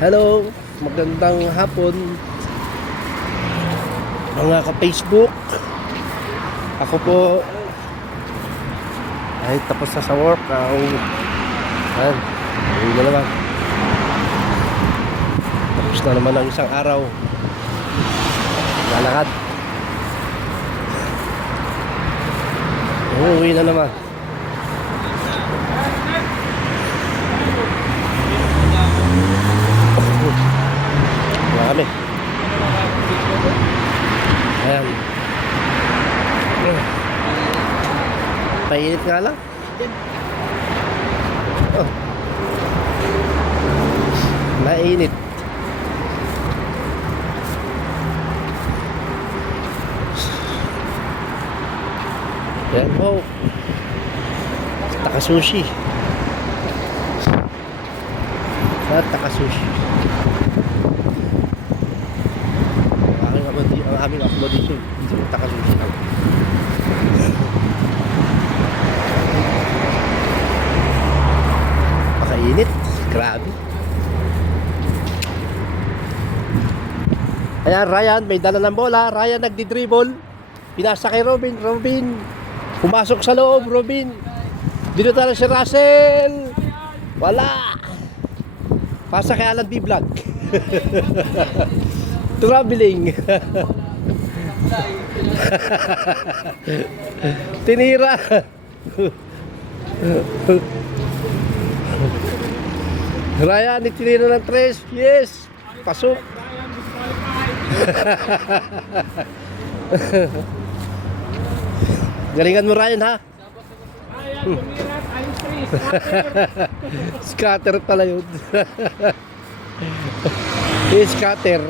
Hello, magandang hapon mga ka-Facebook. Ako po ay tapos na sa work. Ayan, uwi na naman. Tapos na naman ang isang araw. Lalakad. Uwi na naman. Kami. Ayan. Painit nga lang. Oh. Mainit. Ayan po. Takasushi. Takasushi. Ang aming accommodation dito sa Takasushi lang. Pakainit. Grabe. Ayan, Ryan, may dala ng bola. Ryan nagdi-dribble. Pinasa kay Robin. Robin. Pumasok sa loob, Robin. Dito tala si Russell. Wala. Pasa kay Alan B. Vlog. Traveling. Tinira. Ryan, itinira ng 3. Yes. Pasok. Galingan mo, Ryan, ha? Scatter pala yun. Scatter.